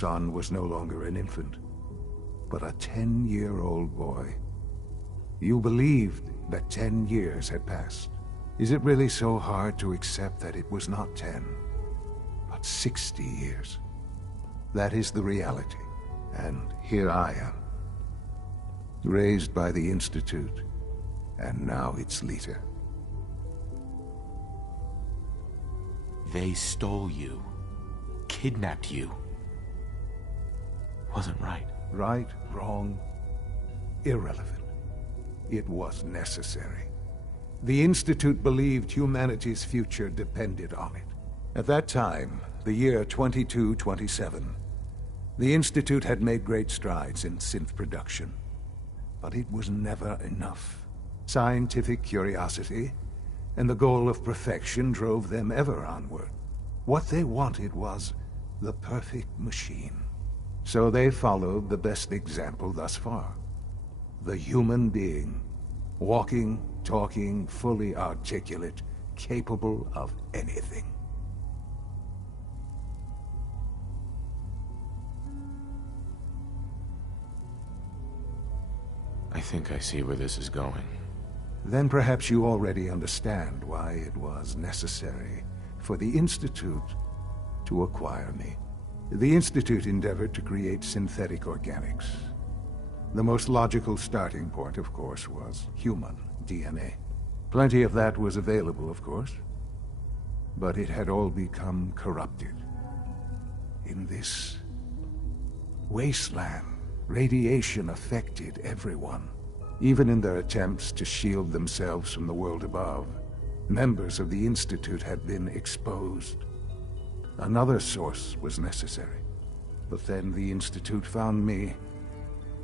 son was no longer an infant, but a 10-year-old boy. You believed that 10 years had passed. Is it really so hard to accept that it was not 10, but 60 years? That is the reality, and here I am, raised by the Institute, and now its leader. They stole you, kidnapped you. Wasn't right. Right, wrong, irrelevant. It was necessary. The Institute believed humanity's future depended on it. At that time, the year 2227, the Institute had made great strides in synth production. But it was never enough. Scientific curiosity and the goal of perfection drove them ever onward. What they wanted was the perfect machine. So they followed the best example thus far. The human being. Walking, talking, fully articulate, capable of anything. I think I see where this is going. Then perhaps you already understand why it was necessary for the Institute to acquire me. The Institute endeavored to create synthetic organics. The most logical starting point, of course, was human DNA. Plenty of that was available, of course, but it had all become corrupted. In this wasteland, radiation affected everyone. Even in their attempts to shield themselves from the world above, members of the Institute had been exposed. Another source was necessary. But then the Institute found me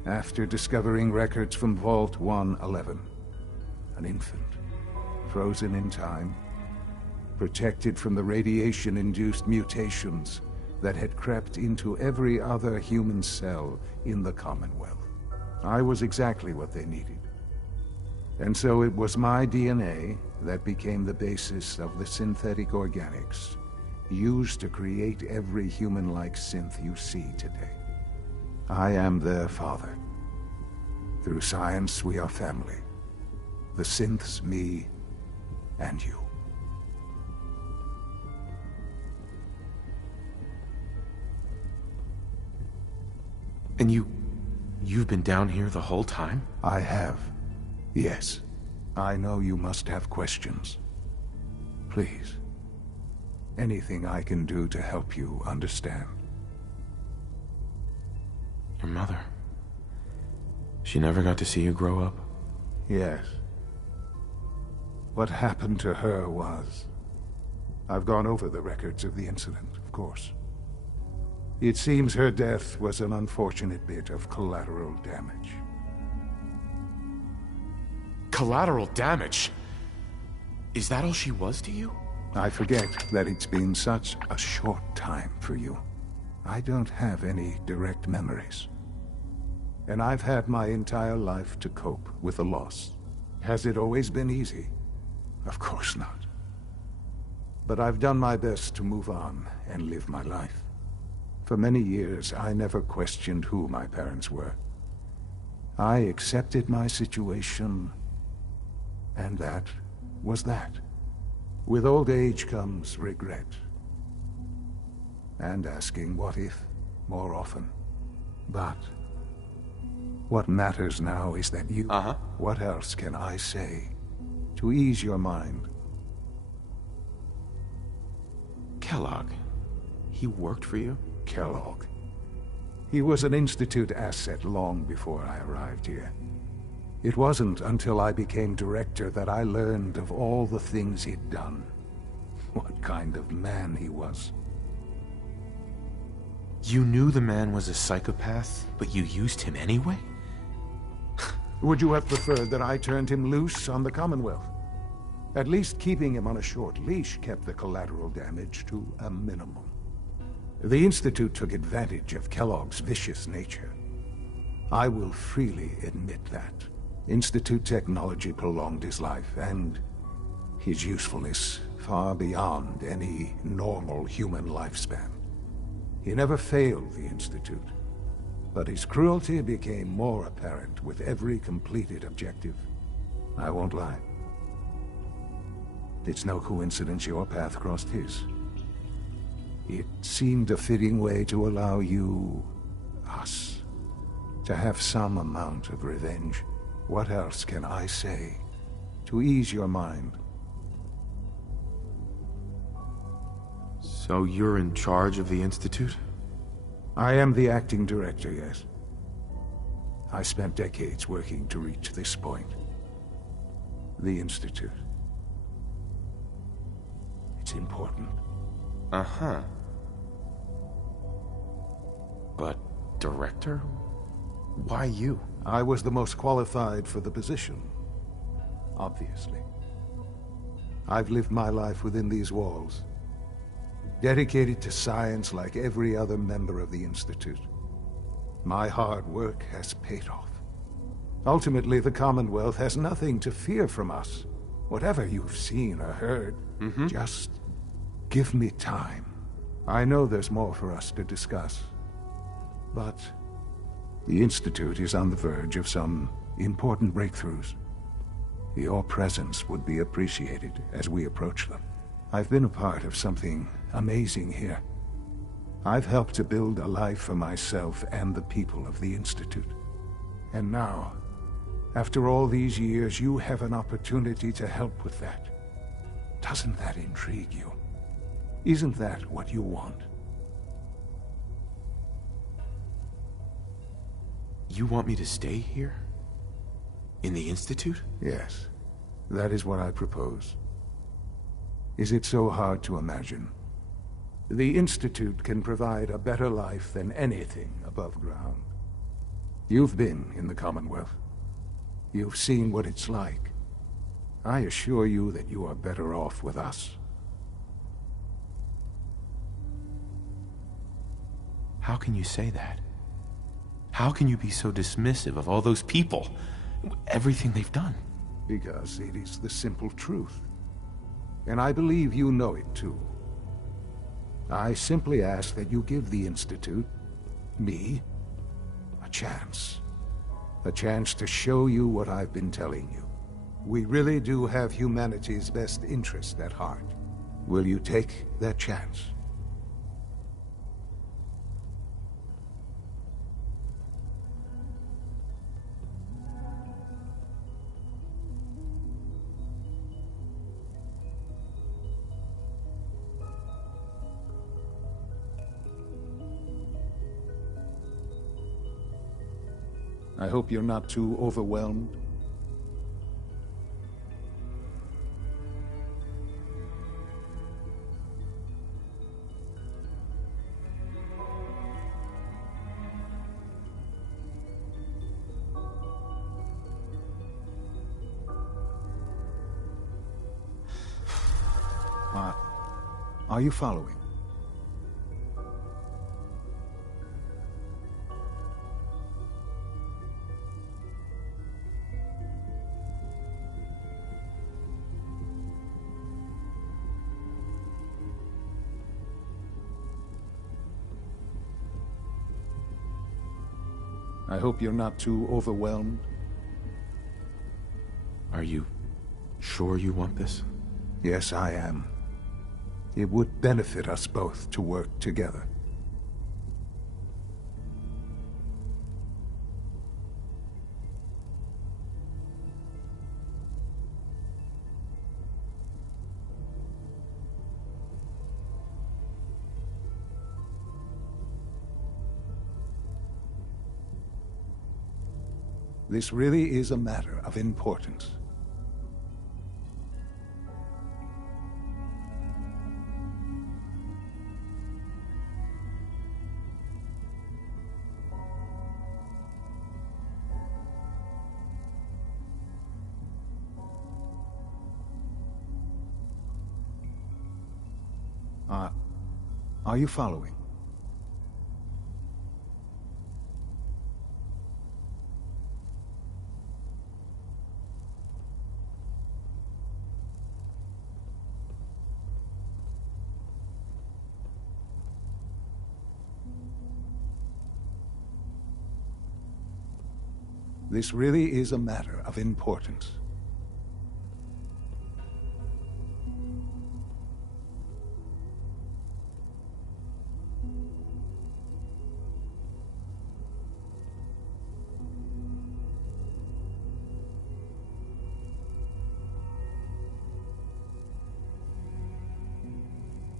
after discovering records from Vault 111. An infant, frozen in time, protected from the radiation-induced mutations that had crept into every other human cell in the Commonwealth. I was exactly what they needed. And so it was my DNA that became the basis of the synthetic organics used to create every human-like synth you see today. I am their father. Through science, we are family. The synths, me, and you. And you've been down here the whole time? I have. Yes. I know you must have questions. Please. Anything I can do to help you understand. Your mother. She never got to see you grow up? Yes. What happened to her was... I've gone over the records of the incident, of course. It seems her death was an unfortunate bit of collateral damage. Collateral damage? Is that all she was to you? I forget that it's been such a short time for you. I don't have any direct memories. And I've had my entire life to cope with the loss. Has it always been easy? Of course not. But I've done my best to move on and live my life. For many years, I never questioned who my parents were. I accepted my situation, and that was that. With old age comes regret. And asking what if more often. But what matters now is that you... What else can I say to ease your mind? Kellogg. He worked for you? Kellogg. He was an Institute asset long before I arrived here. It wasn't until I became director that I learned of all the things he'd done. What kind of man he was. You knew the man was a psychopath, but you used him anyway? Would you have preferred that I turned him loose on the Commonwealth? At least keeping him on a short leash kept the collateral damage to a minimum. The Institute took advantage of Kellogg's vicious nature. I will freely admit that. Institute technology prolonged his life, and his usefulness far beyond any normal human lifespan. He never failed the Institute, but his cruelty became more apparent with every completed objective. I won't lie. It's no coincidence your path crossed his. It seemed a fitting way to allow you, us, to have some amount of revenge. What else can I say to ease your mind? So you're in charge of the Institute? I am the acting director, yes. I spent decades working to reach this point. The Institute. It's important. Uh-huh. But, director? Why you? I was the most qualified for the position. Obviously. I've lived my life within these walls, dedicated to science like every other member of the Institute. My hard work has paid off. Ultimately, the Commonwealth has nothing to fear from us. Whatever you've seen or heard, just give me time. I know there's more for us to discuss, but the Institute is on the verge of some important breakthroughs. Your presence would be appreciated as we approach them. I've been a part of something amazing here. I've helped to build a life for myself and the people of the Institute. And now, after all these years, you have an opportunity to help with that. Doesn't that intrigue you? Isn't that what you want? You want me to stay here? In the Institute? Yes, that is what I propose. Is it so hard to imagine? The Institute can provide a better life than anything above ground. You've been in the Commonwealth. You've seen what it's like. I assure you that you are better off with us. How can you say that? How can you be so dismissive of all those people? Everything they've done? Because it is the simple truth. And I believe you know it too. I simply ask that you give the Institute, me, a chance. A chance to show you what I've been telling you. We really do have humanity's best interest at heart. Will you take that chance? I hope you're not too overwhelmed. Are you following? I hope you're not too overwhelmed. Are you sure you want this? Yes, I am. It would benefit us both to work together. This really is a matter of importance. Are you following? This really is a matter of importance.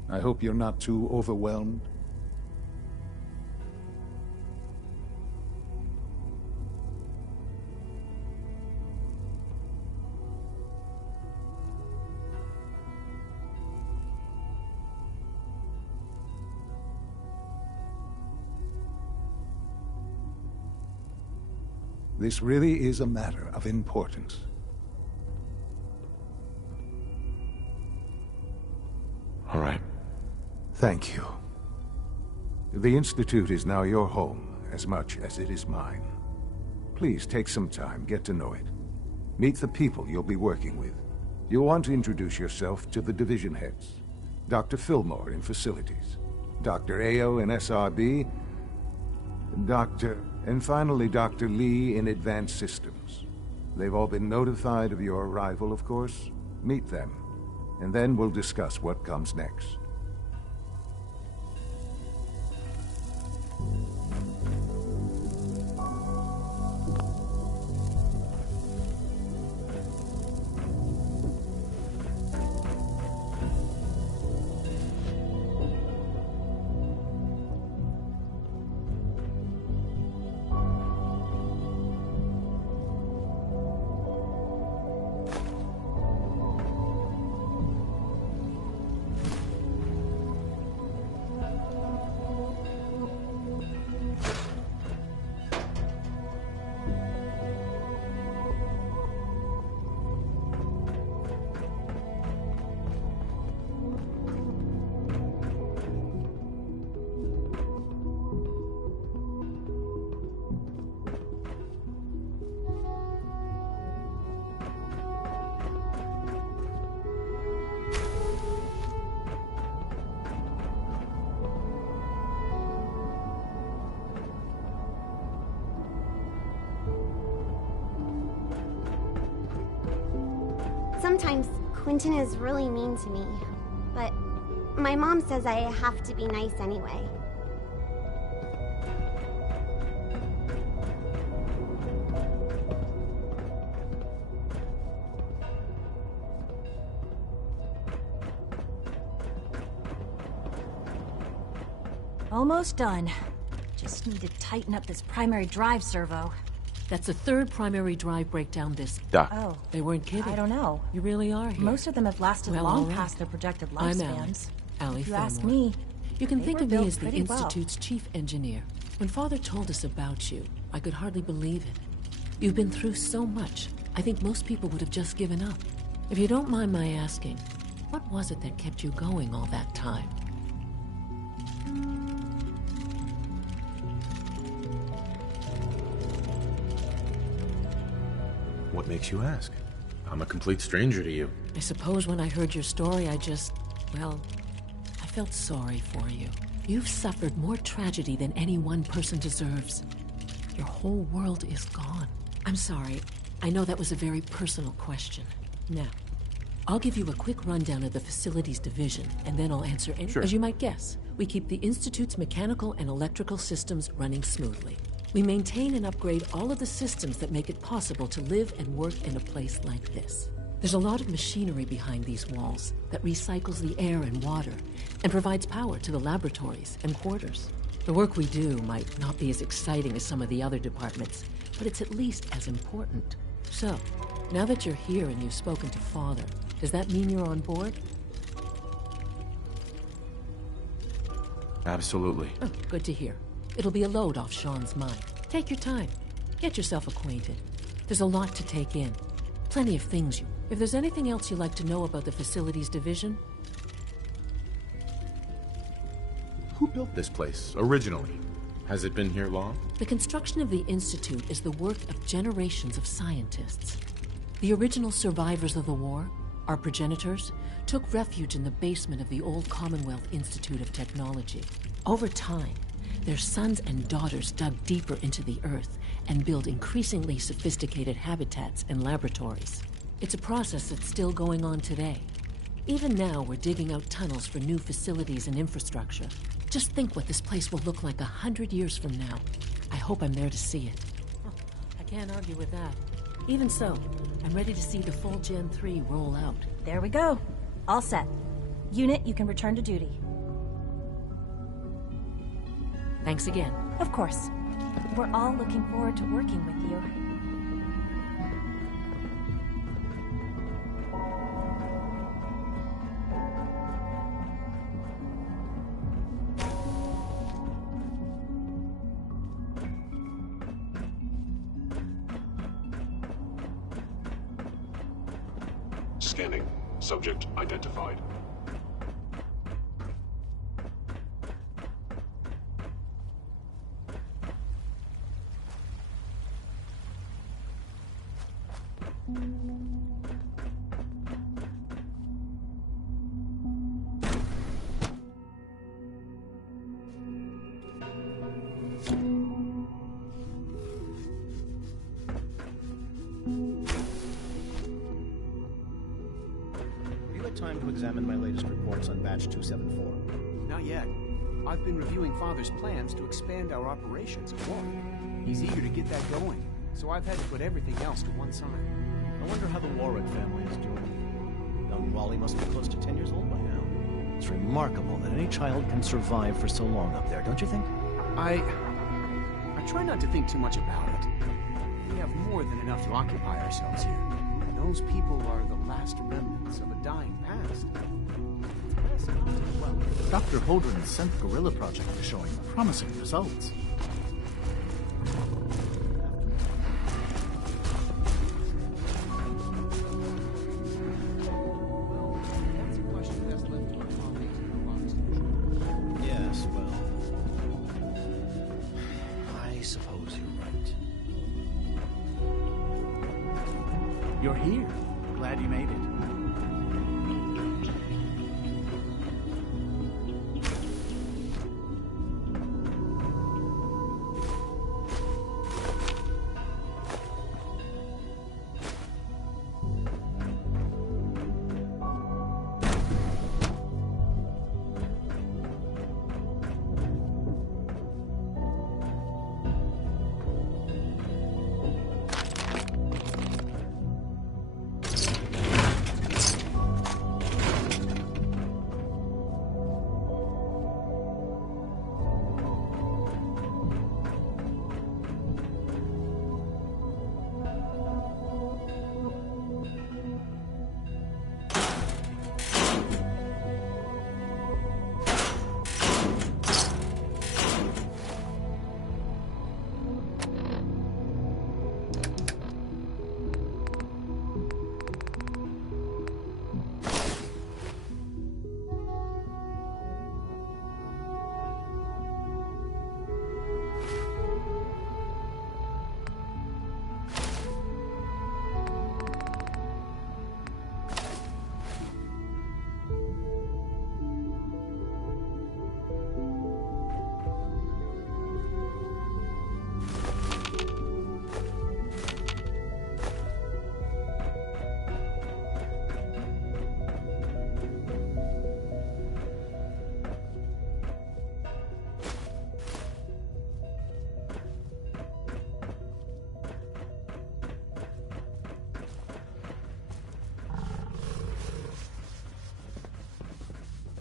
I hope you're not too overwhelmed. This really is a matter of importance. All right. Thank you. The Institute is now your home, as much as it is mine. Please take some time, get to know it. Meet the people you'll be working with. You'll want to introduce yourself to the division heads. Dr. Fillmore in Facilities, Dr. Ayo in SRB, and finally Dr. Lee in Advanced Systems. They've all been notified of your arrival, of course. Meet them, and then we'll discuss what comes next. Sometimes Quentin is really mean to me, but my mom says I have to be nice anyway. Almost done. Just need to tighten up this primary drive servo. That's the third primary drive breakdown this... Doc. Oh. They weren't kidding. I don't know. You really are here. Most of them have lasted Well, long all right. past their projected I'm lifespans. Allie If you Fillmore. ask me, You can they think were of me built as the pretty well. Institute's chief engineer. When Father told us about you, I could hardly believe it. You've been through so much, I think most people would have just given up. If you don't mind my asking, what was it that kept you going all that time? What makes you ask? I'm a complete stranger to you. I suppose when I heard your story, well, I felt sorry for you. You've suffered more tragedy than any one person deserves. Your whole world is gone. I'm sorry. I know that was a very personal question. Now, I'll give you a quick rundown of the facilities division, and then I'll answer any... Sure. As you might guess, we keep the Institute's mechanical and electrical systems running smoothly. We maintain and upgrade all of the systems that make it possible to live and work in a place like this. There's a lot of machinery behind these walls that recycles the air and water and provides power to the laboratories and quarters. The work we do might not be as exciting as some of the other departments, but it's at least as important. So, now that you're here and you've spoken to Father, does that mean you're on board? Absolutely. Oh, good to hear. It'll be a load off Sean's mind. Take your time. Get yourself acquainted. There's a lot to take in. Plenty of things you... If there's anything else you'd like to know about the facilities division... Who built this place, originally? Has it been here long? The construction of the Institute is the work of generations of scientists. The original survivors of the war, our progenitors, took refuge in the basement of the old Commonwealth Institute of Technology. Over time, Their sons and daughters dug deeper into the Earth and built increasingly sophisticated habitats and laboratories. It's a process that's still going on today. Even now, we're digging out tunnels for new facilities and infrastructure. Just think what this place will look like 100 years from now. I hope I'm there to see it. I can't argue with that. Even so, I'm ready to see the full Gen 3 roll out. There we go. All set. Unit, you can return to duty. Thanks again. Of course. We're all looking forward to working with you. Scanning. Subject identified. Time to examine my latest reports on Batch 274. Not yet. I've been reviewing Father's plans to expand our operations at Warwick. He's eager to get that going, so I've had to put everything else to one side. I wonder how the Warwick family is doing. Young Wally must be close to 10 years old by now. It's remarkable that any child can survive for so long up there, don't you think? I try not to think too much about it. We have more than enough to occupy ourselves here. Those people are the last remnants of a dying past. Well, Dr. Holdren's synth gorilla project is showing promising results. Yes, well, I suppose you're right. You're here. Glad you made it.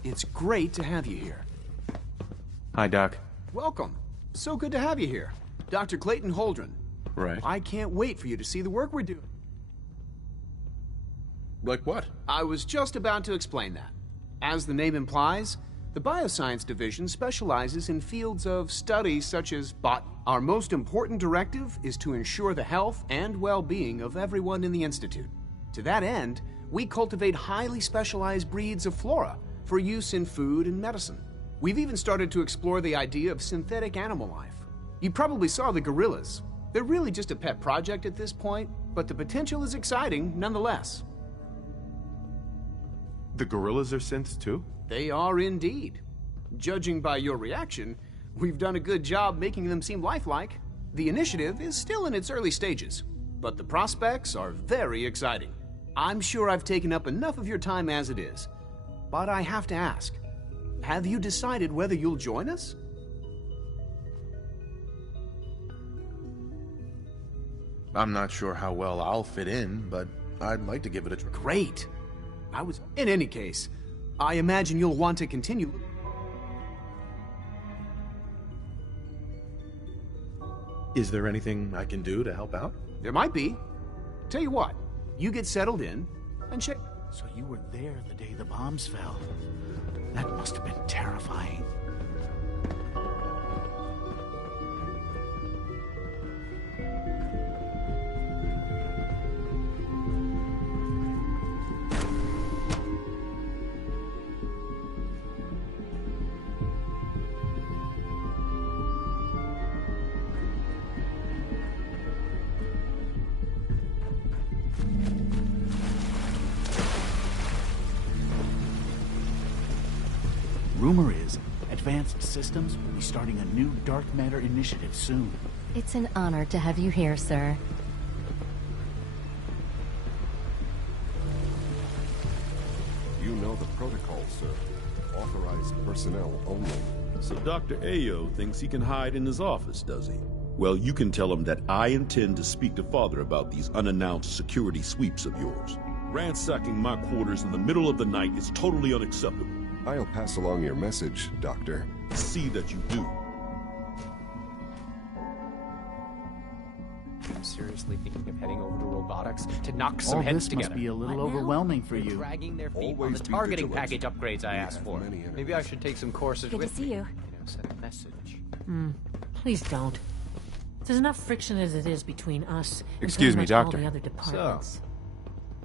It's great to have you here. Hi, Doc. Welcome. So good to have you here. Dr. Clayton Holdren. Right. I can't wait for you to see the work we're doing. Like what? I was just about to explain that. As the name implies, the Bioscience Division specializes in fields of study such as Our most important directive is to ensure the health and well-being of everyone in the Institute. To that end, we cultivate highly specialized breeds of flora for use in food and medicine. We've even started to explore the idea of synthetic animal life. You probably saw the gorillas. They're really just a pet project at this point, but the potential is exciting nonetheless. The gorillas are synths too? They are indeed. Judging by your reaction, We've done a good job making them seem lifelike. The initiative is still in its early stages, but the prospects are very exciting. I'm sure I've taken up enough of your time as it is, but I have to ask, have you decided whether you'll join us? I'm not sure how well I'll fit in, but I'd like to give it a try. Great. In any case, I imagine you'll want to continue. Is there anything I can do to help out? There might be. Tell you what, you get settled in and check. So you were there the day the bombs fell. That must have been terrifying. Rumor is, Advanced Systems will be starting a new dark matter initiative soon. It's an honor to have you here, sir. You know the protocol, sir. Authorized personnel only. So Dr. Ayo thinks he can hide in his office, does he? Well, you can tell him that I intend to speak to Father about these unannounced security sweeps of yours. Ransacking my quarters in the middle of the night is totally unacceptable. I'll pass along your message, Doctor. See that you do. I'm seriously thinking of heading over to robotics to knock some All heads this must together. be a little overwhelming for They're you. dragging their feet Always on the be targeting vigilant. package upgrades I asked for. Maybe I should take some courses Good to with see me. you. Send a message. Please don't. There's enough friction as it is between us and Excuse pretty me, much all Doctor. the other departments.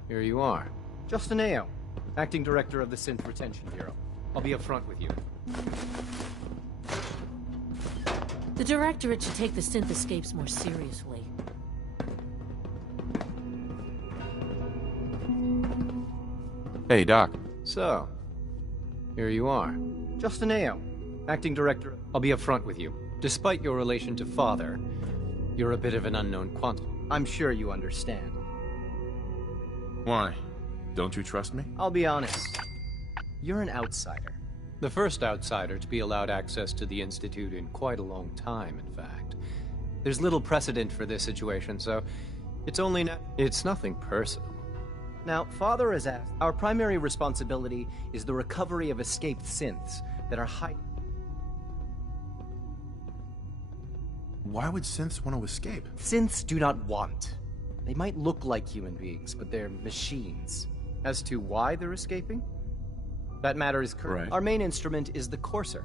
Here you are. Justin Ayo, Acting Director of the Synth Retention Bureau. I'll be upfront with you. The Directorate should take the synth escapes more seriously. Hey, Doc. So, here you are. Justin Ayo, Acting Director. I'll be upfront with you. Despite your relation to Father, you're a bit of an unknown quantity. I'm sure you understand. Why? Don't you trust me? I'll be honest. You're an outsider. The first outsider to be allowed access to the Institute in quite a long time, in fact. There's little precedent for this situation, so it's nothing personal. Now, Father has asked, our primary responsibility is the recovery of escaped synths that are hiding. Why would synths want to escape? Synths do not want. They might look like human beings, but they're machines. As to why they're escaping? That matter is correct. Right. Our main instrument is the Courser,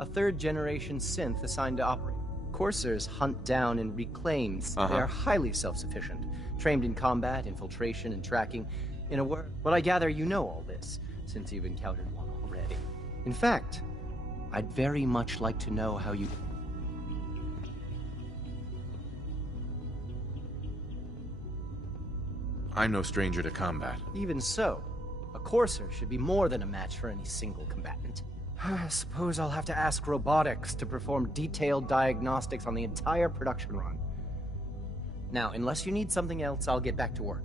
a third-generation synth assigned to operate. Coursers hunt down and reclaim. They are highly self-sufficient, trained in combat, infiltration, and tracking. In a word, but I gather you know all this, since you've encountered one already. In fact, I'd very much like to know how you... I'm no stranger to combat. Even so, a Courser should be more than a match for any single combatant. I suppose I'll have to ask robotics to perform detailed diagnostics on the entire production run. Now, unless you need something else, I'll get back to work.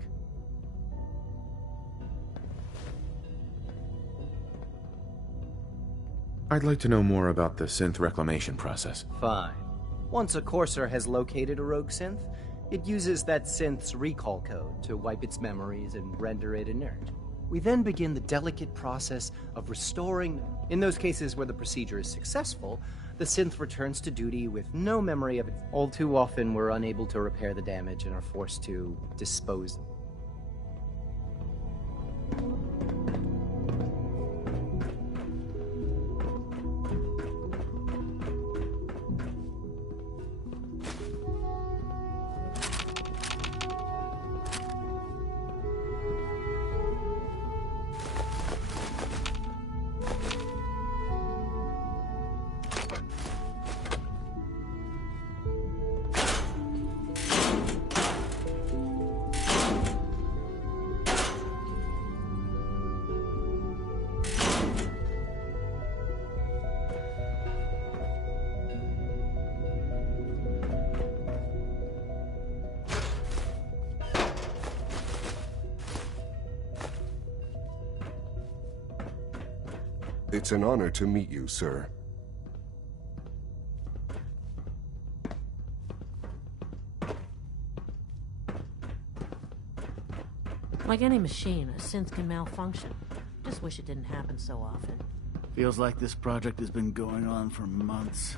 I'd like to know more about the synth reclamation process. Fine. Once a Courser has located a rogue synth, it uses that synth's recall code to wipe its memories and render it inert. We then begin the delicate process of restoring. In those cases where the procedure is successful, the synth returns to duty with no memory of it. All too often, we're unable to repair the damage and are forced to dispose of it. It's an honor to meet you, sir. Like any machine, a synth can malfunction. Just wish it didn't happen so often. Feels like this project has been going on for months.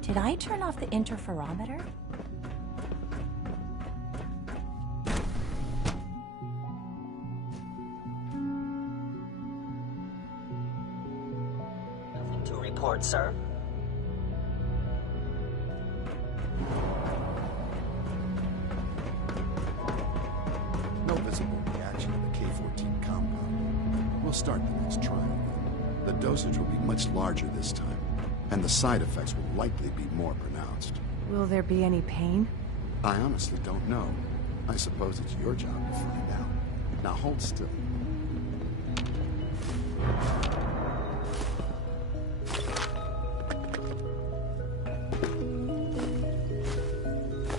Did I turn off the interferometer? Nothing to report, sir. No visible reaction to the K-14 compound. We'll start the next trial. The dosage will be much larger this time, and the side effects will likely be more pronounced. Will there be any pain? I honestly don't know. I suppose it's your job to find out. Now hold still.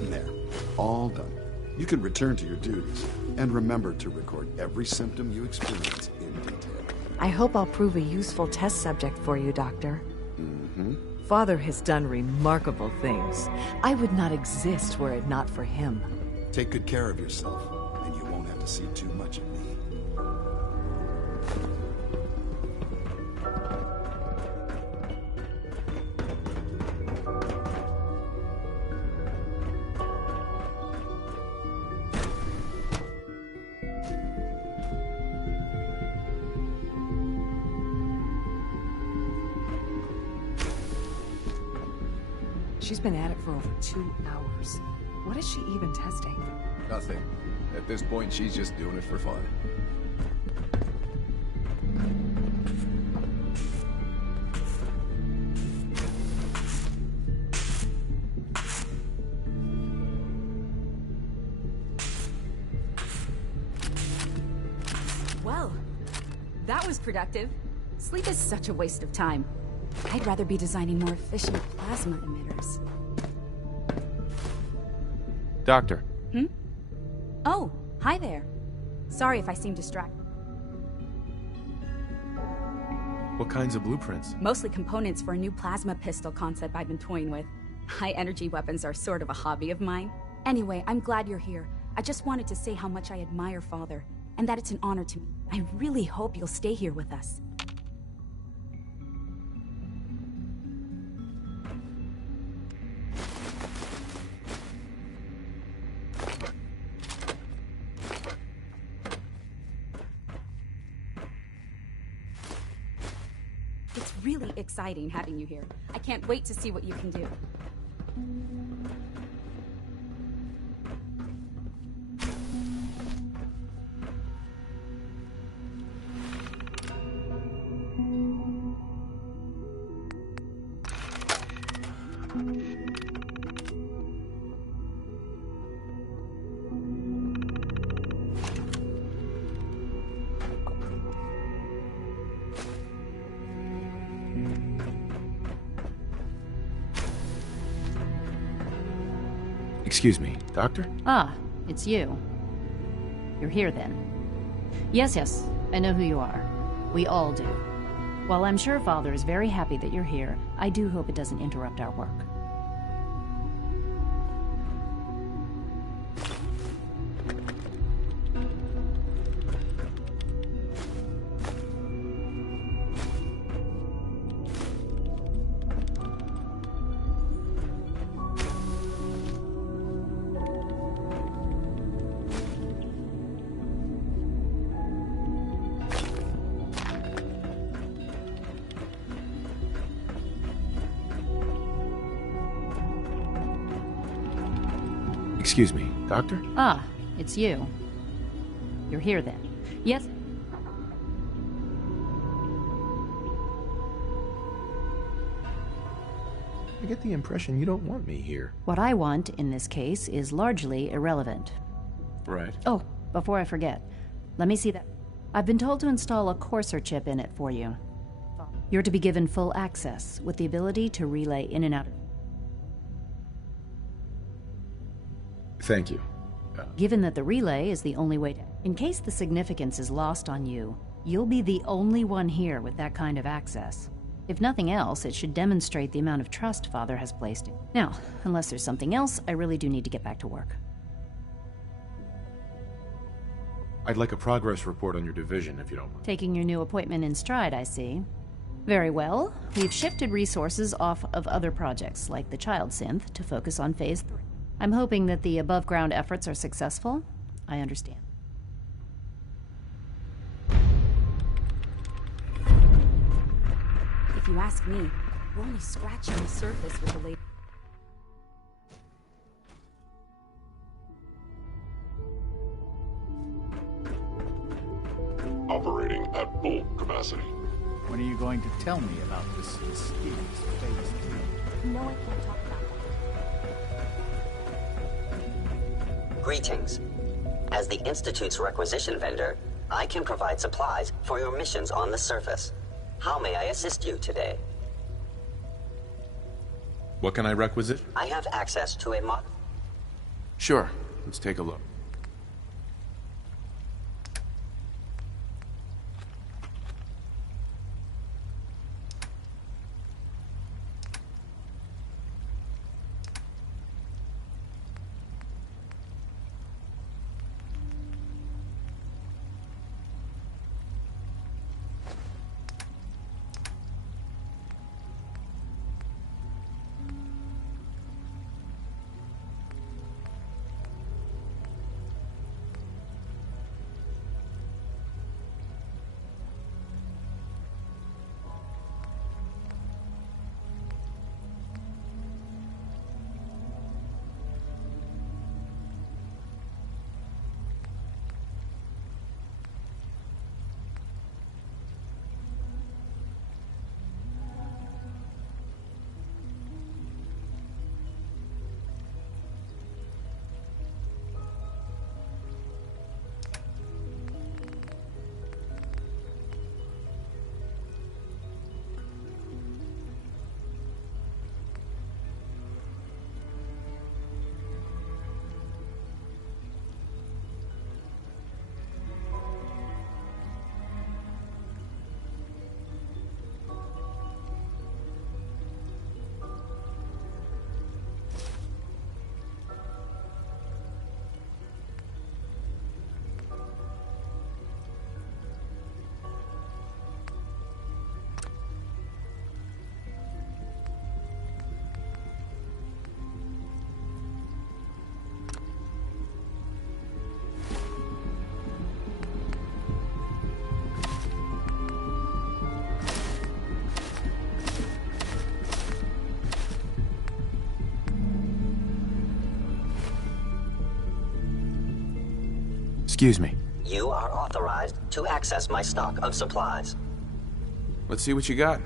There. All done. You can return to your duties, and remember to record every symptom you experience in detail. I hope I'll prove a useful test subject for you, Doctor. Mm-hmm. Father has done remarkable things. I would not exist were it not for him. Take good care of yourself, and you won't have to see too much of me. She's been at it for over 2 hours. What is she even testing? Nothing. At this point, she's just doing it for fun. Well, that was productive. Sleep is such a waste of time. I'd rather be designing more efficient plasma emitters. Doctor. Oh, hi there. Sorry if I seem distracted. What kinds of blueprints? Mostly components for a new plasma pistol concept I've been toying with. High-energy weapons are sort of a hobby of mine. Anyway, I'm glad you're here. I just wanted to say how much I admire Father, and that it's an honor to me. I really hope you'll stay here with us. It's really exciting having you here. I can't wait to see what you can do. Excuse me, Doctor? Ah, it's you. You're here then. Yes, I know who you are. We all do. While I'm sure Father is very happy that you're here, I do hope it doesn't interrupt our work. Excuse me, Doctor? Ah, it's you. You're here then. Yes? I get the impression you don't want me here. What I want, in this case, is largely irrelevant. Right. Oh, before I forget, let me see that. I've been told to install a Courser chip in it for you. You're to be given full access, with the ability to relay in and out. Thank you. Given that the relay is the only way to... In case the significance is lost on you, you'll be the only one here with that kind of access. If nothing else, it should demonstrate the amount of trust Father has placed in. Now, unless there's something else, I really do need to get back to work. I'd like a progress report on your division, if you don't mind. Taking your new appointment in stride, I see. Very well. We've shifted resources off of other projects, like the child synth, to focus on Phase 3. I'm hoping that the above-ground efforts are successful. I understand. If you ask me, we're only scratching the surface with the latest. Operating at full capacity. When are you going to tell me about this mysterious Phase 3? No, I can't talk about that. Greetings. As the Institute's requisition vendor, I can provide supplies for your missions on the surface. How may I assist you today? What can I requisite? I have access to a mod... Sure. Let's take a look. Excuse me. You are authorized to access my stock of supplies. Let's see what you got.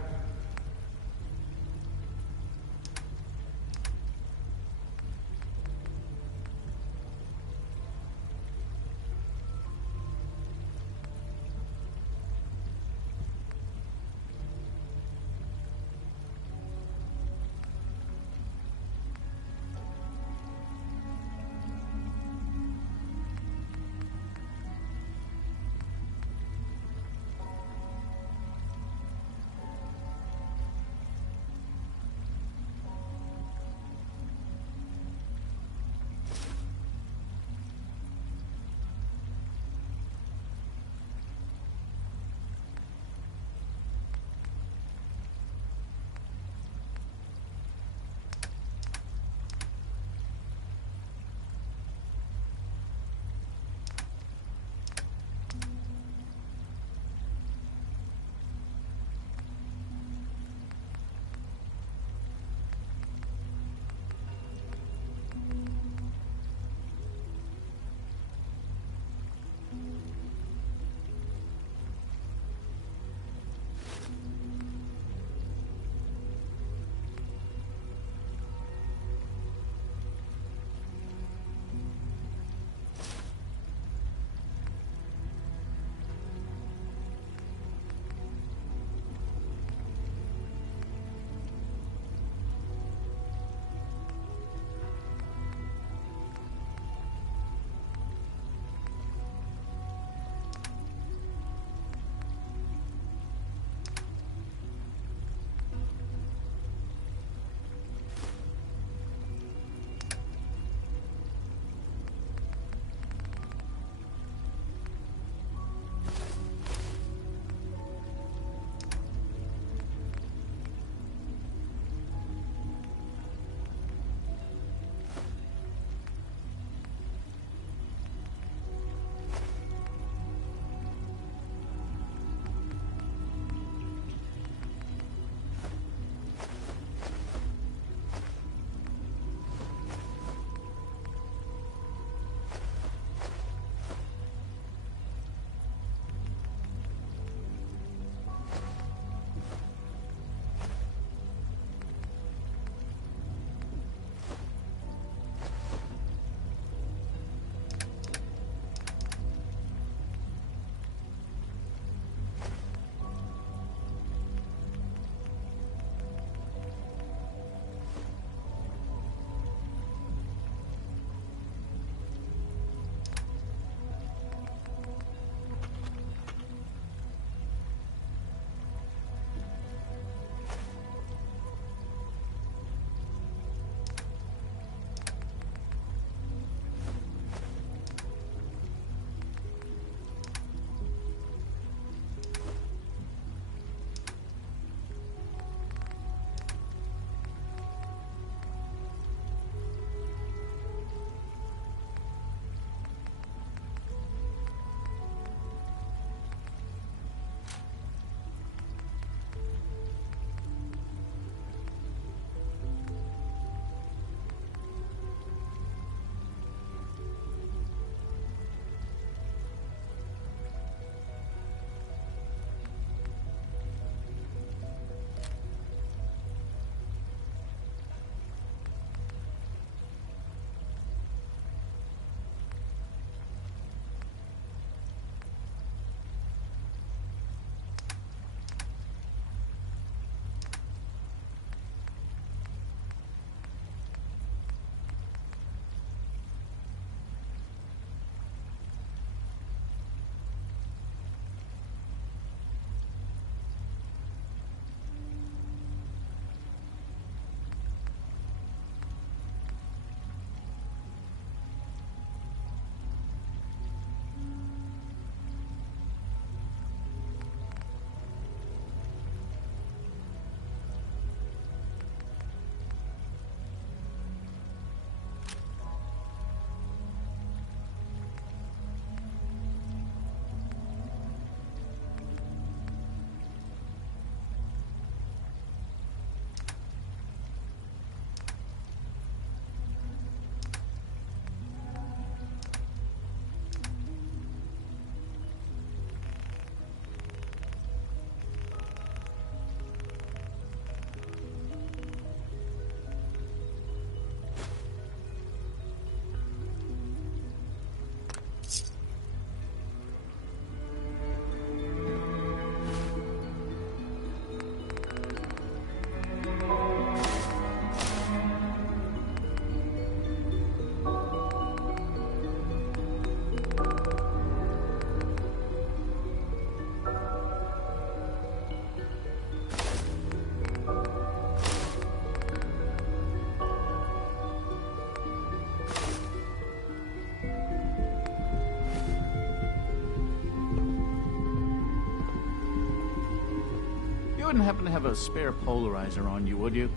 wouldn't happen to have a spare polarizer on you, would you?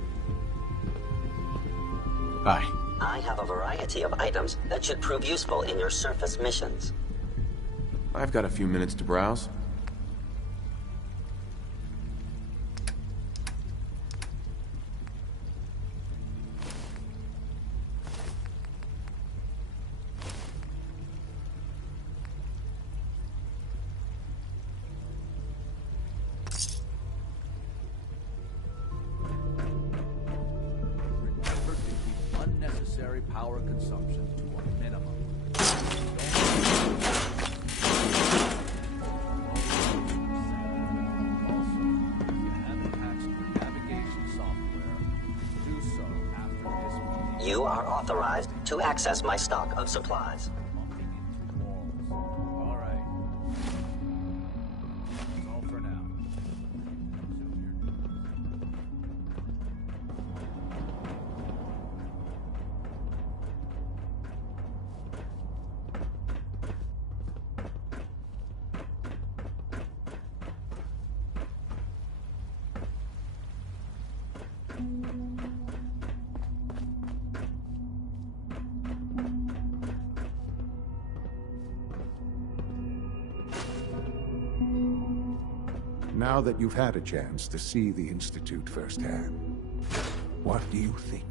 Hi. I have a variety of items that should prove useful in your surface missions. I've got a few minutes to browse. Unnecessary power consumption to a minimum. You are authorized to access my stock of supplies. All right. That's all for now. Now that you've had a chance to see the Institute firsthand, what do you think?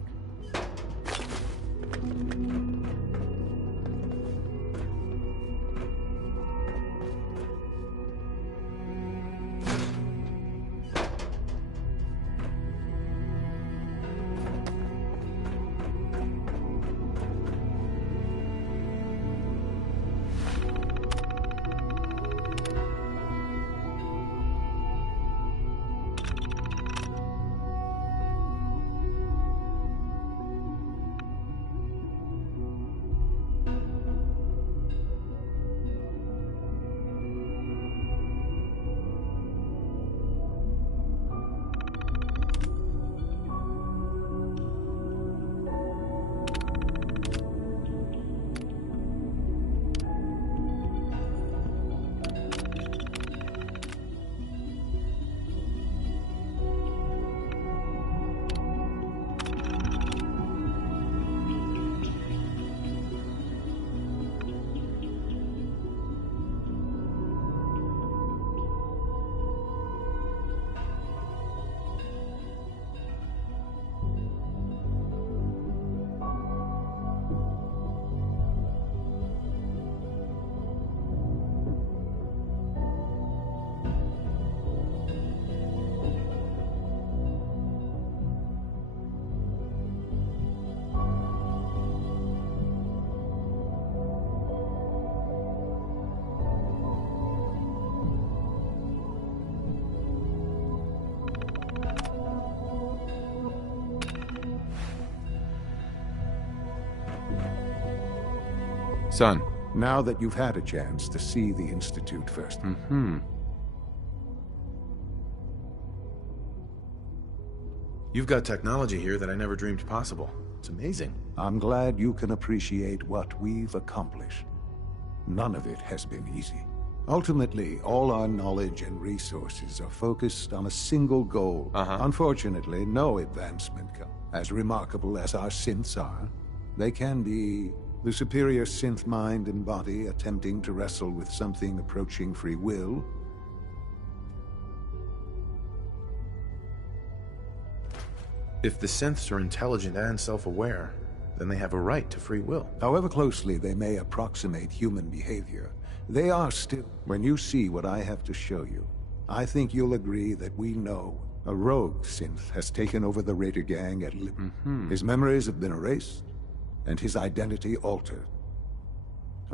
Son. Now that you've had a chance to see the Institute first. You've got technology here that I never dreamed possible. It's amazing. I'm glad you can appreciate what we've accomplished. None of it has been easy. Ultimately, all our knowledge and resources are focused on a single goal. Unfortunately, no advancement can. As remarkable as our synths are, they can be the superior synth mind and body attempting to wrestle with something approaching free will. If the synths are intelligent and self-aware, then they have a right to free will. However closely they may approximate human behavior, they are still. When you see what I have to show you, I think you'll agree that we know a rogue synth has taken over the Raider gang at His memories have been erased, and his identity altered.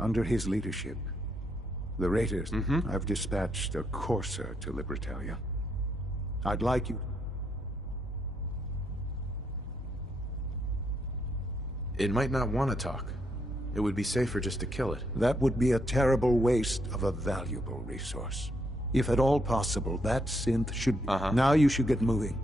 Under his leadership, the Raiders have dispatched a courser to Libertalia. I'd like you... It might not want to talk. It would be safer just to kill it. That would be a terrible waste of a valuable resource. If at all possible, that synth should... Now you should get moving.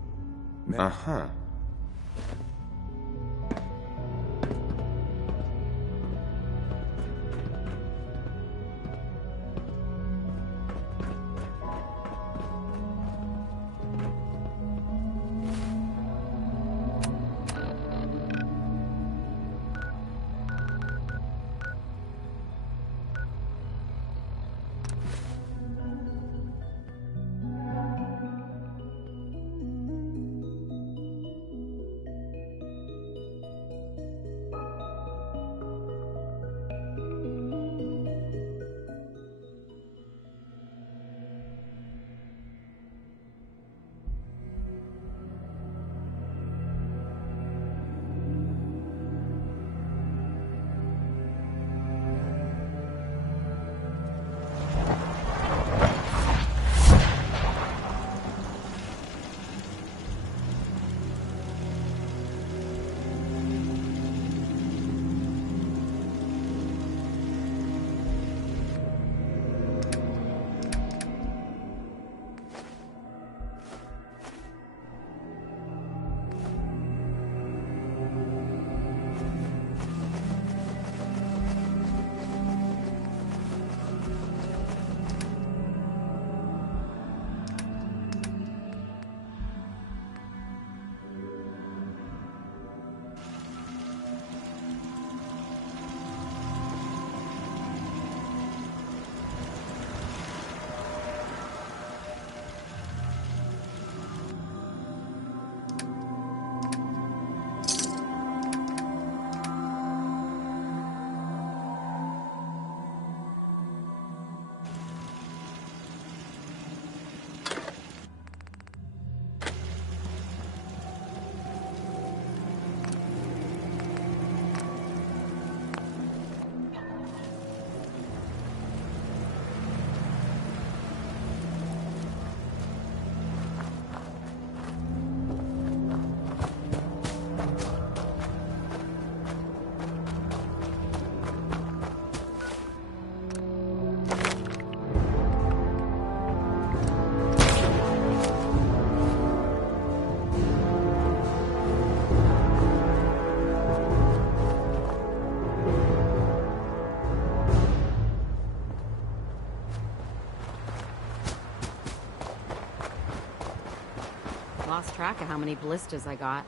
track of how many blisters I got.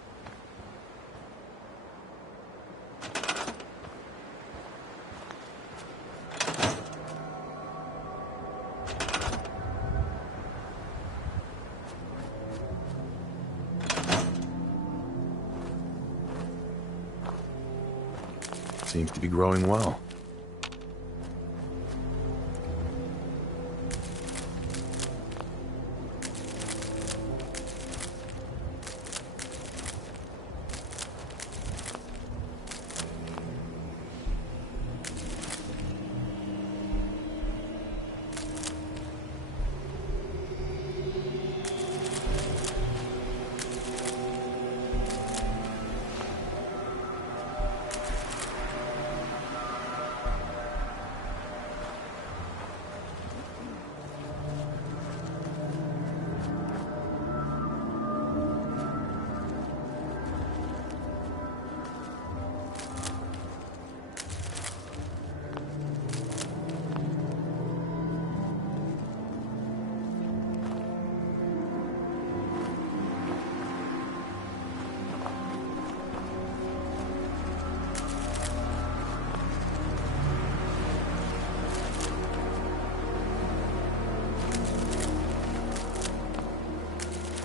Seems to be growing well.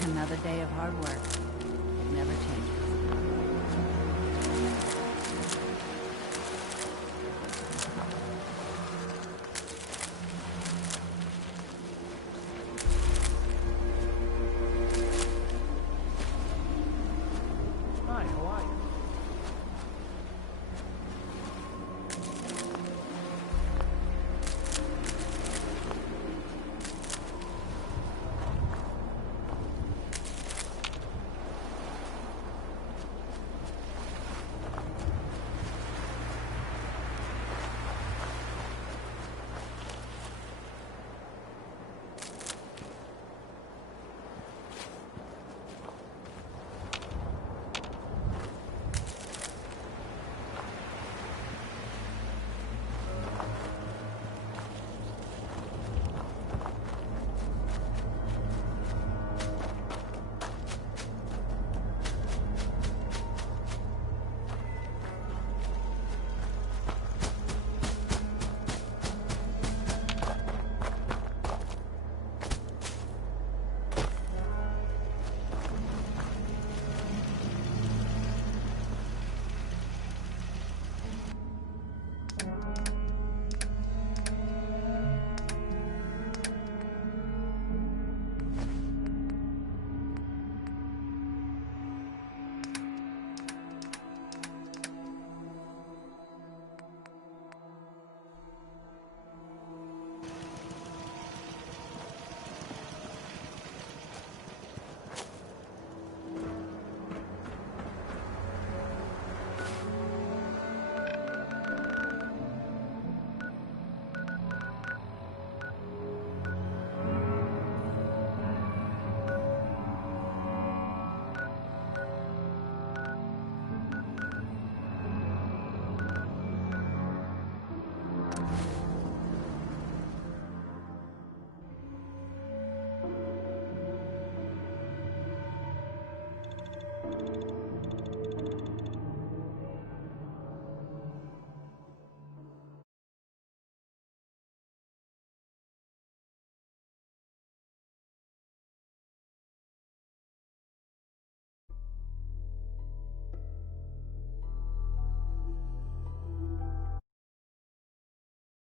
Another day of hard work.